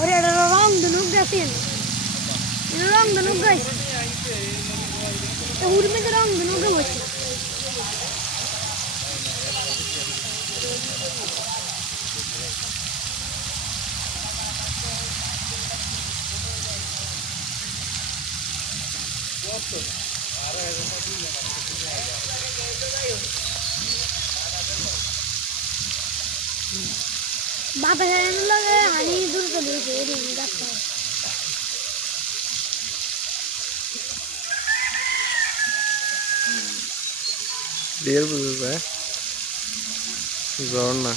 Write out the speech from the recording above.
ఒరే wrong దునుగ్గసిన్ wrong దునుగ్గస్ ఊరి మీద రాంగ్ దునుగ్గ వచ్చి Thank you. বাবা লাগে হানি দূর চলে গেছে এদিন রাস্তা দেড় বুঝে যায় জ্বর না।